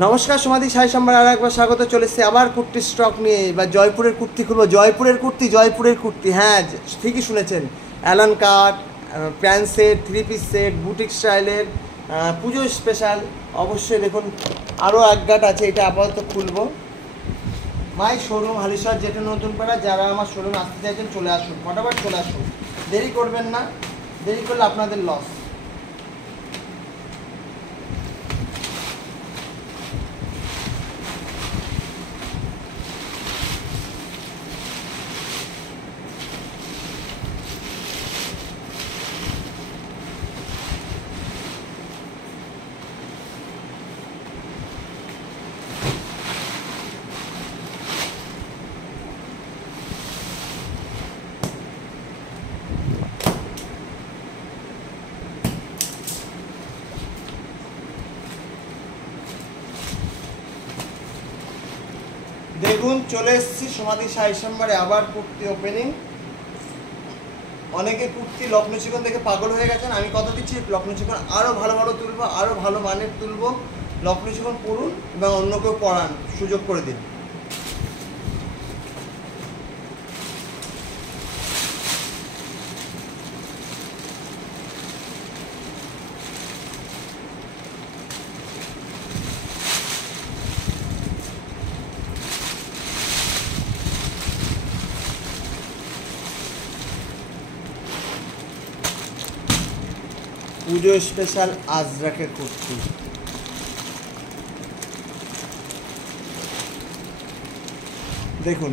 নমস্কার, সমাধি সাই সম্বার আর একবার স্বাগত। চলেছে আবার কুর্তির স্টক নিয়ে। এবার জয়পুরের কুর্তি খুলবো। জয়পুরের কুর্তি, হ্যাঁ ঠিকই শুনেছেন। A-line cut, pant set, three piece set, boutique স্টাইলের, পুজো স্পেশাল। অবশ্যই দেখুন, আরও এক গাট আছে, এটা আপাতত খুলবো। মাই শোরুম হালিশহর যেটা নতুন পাড়া। যারা আমার শোরুমে আসতে চাইছেন চলে আসুন, ফটাফট চলে আসুন, দেরি করবেন না, দেরি করলে আপনাদের লস। দেখুন, চলে এসেছি সমাধি সাই সম্বারে আবার কুর্তি ওপেনিং। অনেকে কুর্তি লক্ষ্ণৌ চিকন দেখে পাগল হয়ে গেছেন। আমি কথা দিচ্ছি, লক্ষ্ণৌ চিকন আরও ভালো ভালো তুলবো, আরও ভালো মানের তুলবো। লক্ষ্ণৌ চিকন পড়ুন এবং অন্যকেও পড়ান, সুযোগ করে দিন। পুজো স্পেশাল আজরাকের কুর্তি, দেখুন।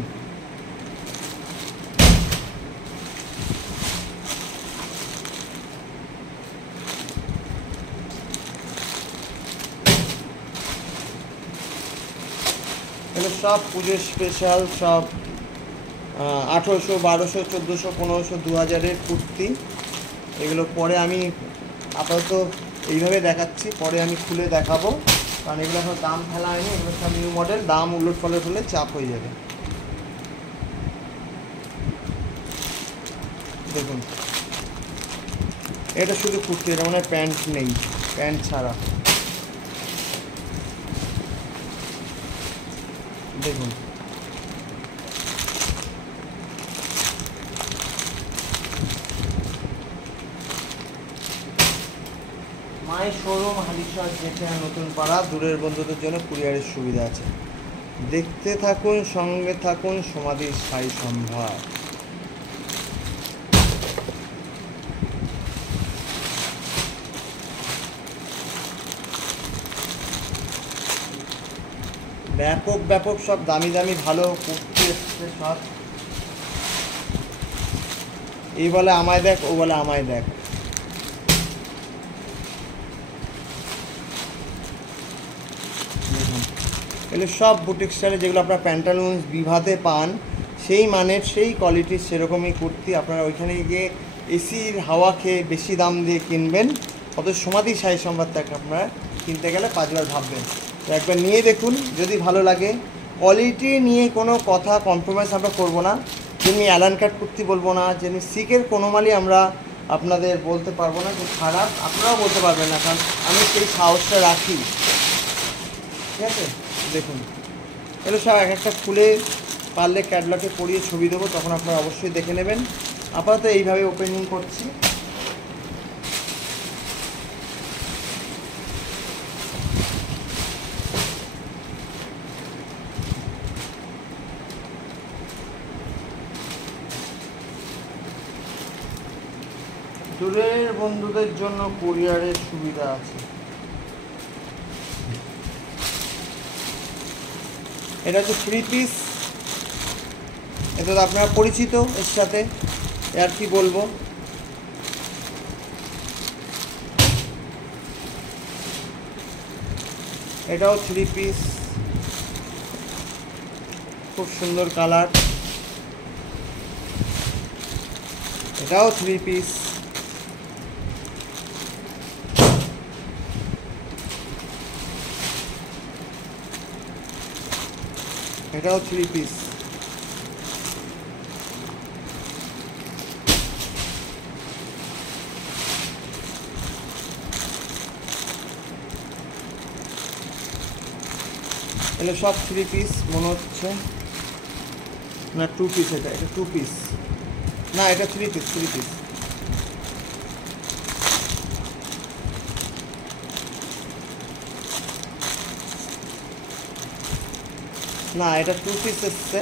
এগুলো সব পুজো স্পেশাল, সব 1800, 1200, 1400, 1500, 2000-এর কুর্তি। এগুলো পরে আমি আপাতত এইভাবে দেখাচ্ছি, পরে আমি খুলে দেখাবো, কারণ এগুলো এখন দাম ফেলা হয়নি। এগুলো সব নিউ মডেল, দাম উলট পালট হলে চাপ হয়ে যাবে। দেখুন, এটা শুধু কুর্তি, এটা মনে হয় প্যান্ট নেই, প্যান্ট ছাড়া। দেখুন, মাই শোরুম হালিশহর যেটা নতুন পাড়া। দূরের বন্ধুদের জন্য কুরিয়ারের সুবিধা আছে। দেখতে থাকুন, সঙ্গে থাকুন, সমাধির সাই সম্ভার। ব্যাপক ব্যাপক সব দামি দামি ভালো কুর্তি এসছে সব। এই বলে আমায় দেখ, ও বলে আমায় দেখ। এগুলো সব বুটিক স্টাইলে, যেগুলো আপনার প্যান্টালুন্স বিভাতে পান, সেই মানের, সেই কোয়ালিটির, সেরকমই কুর্তি। আপনারা ওইখানে গিয়ে এসির হাওয়া খেয়ে বেশি দাম দিয়ে কিনবেন, অথচ সমাধি সাই সম্বাদ থেকে আপনারা কিনতে গেলে 5বার ভাববেন। তো একবার নিয়ে দেখুন, যদি ভালো লাগে। কোয়ালিটি নিয়ে কোনো কথা কম্প্রোমাইজ আমরা করবো না। যেমনি অ্যালান কাট কুর্তি বলবো না, যেমনি সিকের কোনো মালই আমরা আপনাদের বলতে পারবো না যে খারাপ, আপনারাও বলতে পারবেন না, কারণ আমি সেই সাহসটা রাখি। ঠিক আছে, দেখুন এগুলো সব এক একটা খুলে পারলে ক্যাটলগে পরিয়ে ছবি দেবো, তখন আপনারা অবশ্যই দেখে নেবেন। আপাতত এইভাবে ওপেনিং করছি। দূরের বন্ধুদের জন্য কুরিয়ারের সুবিধা আছে। এটা হচ্ছে থ্রি পিস, এটা তো আপনারা পরিচিত এর সাথে, আর কি বলবো। এটাও থ্রি পিস, খুব সুন্দর কালার। এটাও থ্রি পিস, এটাও থ্রি পিস। এগুলো সব 3 পিস মনে হচ্ছে, না 2 পিস, এটা 2 পিস, না এটা 3 পিস, 3 পিস। না এটা 2 পিস এসছে।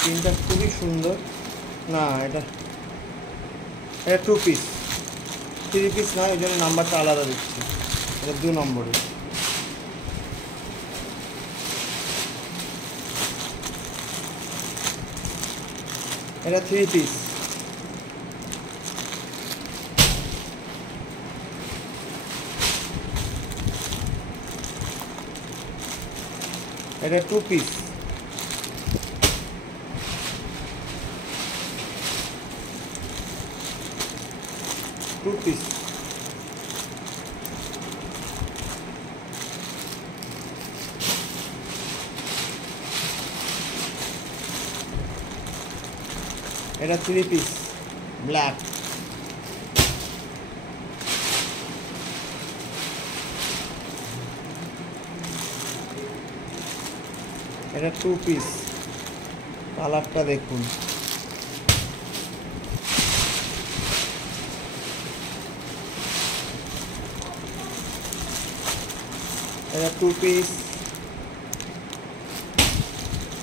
প্রিন্টটা খুবই সুন্দর। না এটা 2 পিস, 3 পিস নয়, ওই জন্য নাম্বারটা আলাদা দিচ্ছি, এটা 2 নম্বরের। এটা 3 পিস। এটা 2 পিস। Two piece. এটা 3 পিস ব্ল্যাক। এটা 2 পিস, কালারটা দেখুন। এটা 2 পিস,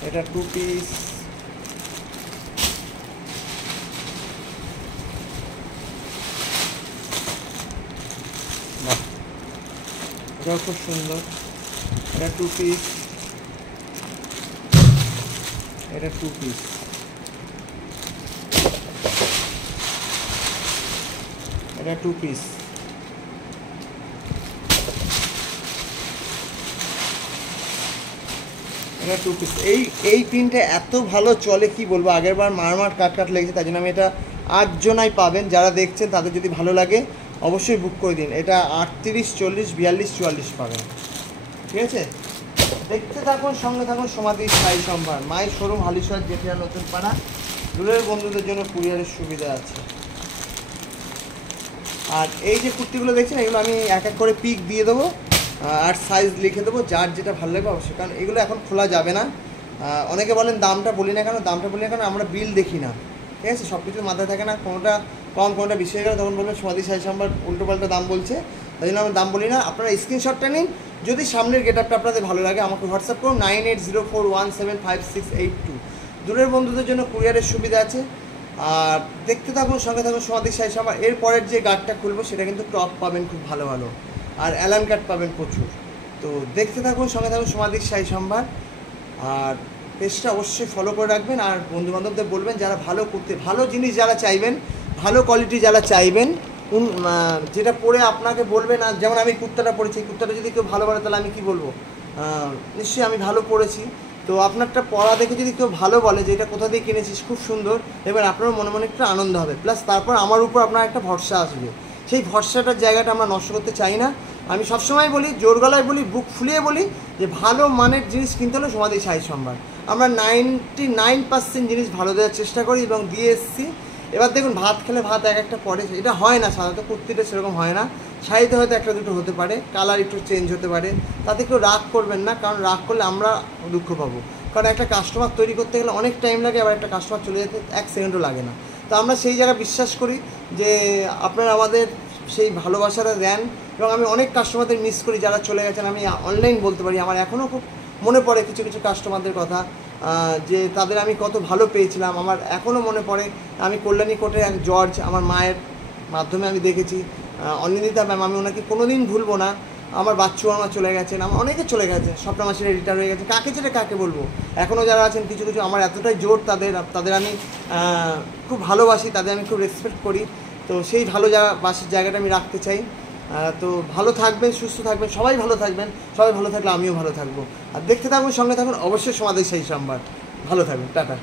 এটা 2 পিস। বাহ, এটাও খুব সুন্দর। এটা 2 পিস, এটা 2 পিস। এটা 2 পিস। এটা 2 পিস। এই প্রিন্টটা এত ভালো চলে কি বলবো, আগের বার মারমার কাট লেগেছে, তাই জন্য আমি এটা 8 জনাই পাবেন। যারা দেখছেন তাদের যদি ভালো লাগে অবশ্যই বুক করে দিন। এটা 38, 40, 42, 44 পাবেন, ঠিক আছে। দেখতে থাকুন, সঙ্গে থাকুন সমাধি শাড়ি সম্ভার, মায়ের শোরুম, হালিশহর, জেঠিয়া, নতুন পাড়া। দূরের বন্ধুদের জন্য কুরিয়ারের সুবিধা আছে। আর এই যে কুর্তিগুলো দেখছেন, এগুলো আমি এক এক করে পিক দিয়ে দেবো আর সাইজ লিখে দেবো, যার যেটা ভালো লাগবে অবশ্যই। কারণ এগুলো এখন খোলা যাবে না। অনেকে বলেন দামটা বলি না কেন, আমরা বিল দেখি না, ঠিক আছে। সব কিছু মাথায় থাকে না, কোনোটা কম কোনোটা বেশি হয়ে গেলে তখন বলবেন সমাধি শাড়ি সম্ভার উল্টোপাল্টা দাম বলছে, তাই জন্য আমরা দাম বলি না। আপনারা স্ক্রিনশটটা নিন, যদি সামনের গেটআপটা আপনাদের ভালো লাগে আমাকে হোয়াটসঅ্যাপ করুন 9804175682। দূরের বন্ধুদের জন্য কুরিয়ারের সুবিধা আছে। আর দেখতে থাকুন, সঙ্গে থাকুন সমাধি শাড়ি সম্ভার। এরপরের যে গার্ডটা খুলবো সেটা কিন্তু টপ পাবেন খুব ভালো ভালো, আর অ্যালান কাট পাবেন প্রচুর। তো দেখতে থাকুন, সঙ্গে থাকুন সমাধি শাড়ি সম্ভার। আর পেজটা অবশ্যই ফলো করে রাখবেন, আর বন্ধুবান্ধবদের বলবেন যারা ভালো করতে, ভালো জিনিস যারা চাইবেন, ভালো কোয়ালিটি যারা চাইবেন, যেটা পরে আপনাকে বলবে না। যেমন আমি কুর্তাটা পরেছি, কুর্তাটা যদি কেউ ভালো বলে তাহলে আমি কি বলবো, নিশ্চয়ই আমি ভালো পরেছি। তো আপনারটা পরা দেখে যদি কেউ ভালো বলে যে এটা কোথা দিয়ে কিনেছিস, খুব সুন্দর, এবার আপনার মনে মনে একটু আনন্দ হবে, প্লাস তারপর আমার উপর আপনার একটা ভরসা আসবে। সেই ভরসাটার জায়গাটা আমরা নষ্ট করতে চাই না। আমি সবসময় বলি, জোর গলায় বলি, বুক ফুলিয়ে বলি যে ভালো মানের জিনিস কিনতে হলে সমাধি শাড়ি সম্ভার। আমরা 99% জিনিস ভালো দেওয়ার চেষ্টা করি এবং দিয়ে এসেছি। এবার দেখুন, ভাত খেলে ভাত এক একটা পরে, এটা হয় না সাধারণত, কুর্তিটা সেরকম হয় না। শাড়িতে হয়তো একটা দুটো হতে পারে, কালার একটু চেঞ্জ হতে পারে, তাতে কেউ রাগ করবেন না, কারণ রাগ করলে আমরা দুঃখ পাবো। কারণ একটা কাস্টমার তৈরি করতে গেলে অনেক টাইম লাগে, আবার একটা কাস্টমার চলে যেতে 1 সেকেন্ডও লাগে না। তো আমরা সেই জায়গায় বিশ্বাস করি যে আপনারা আমাদের সেই ভালোবাসাটা দেন। এবং আমি অনেক কাস্টমারদের মিস করি যারা চলে গেছেন। আমি অনলাইন বলতে পারি, আমার এখনও খুব মনে পড়ে কিছু কিছু কাস্টমারদের কথা, যে তাদের আমি কত ভালো পেয়েছিলাম। আমার এখনও মনে পড়ে, আমি কল্যাণী কোর্টের এক জর্জ, আমার মায়ের মাধ্যমে আমি দেখেছি, অনিন্দিতা ম্যাম, আমি ওনাকে কোনো দিন ভুলবো না। আমার বাচ্চু আমার চলে গেছেন, আমার অনেকে চলে গেছে, স্বপ্না মাসিরা রিটায়ার হয়ে গেছে, কাকে ছেড়ে কাকে বলবো। এখনও যারা আছেন কিছু কিছু, আমার এতটাই জোর তাদের আমি খুব ভালোবাসি, তাদের আমি খুব রেসপেক্ট করি। তো সেই বাসার জায়গাটা আমি রাখতে চাই। তো ভালো থাকবেন, সুস্থ থাকবেন, সবাই ভালো থাকবেন। সবাই ভালো থাকলে আমিও ভালো থাকবো। আর দেখতে থাকুন, সঙ্গে থাকুন অবশ্যই সমাধি শাড়ি সম্ভার। ভালো থাকবেন, টাটা।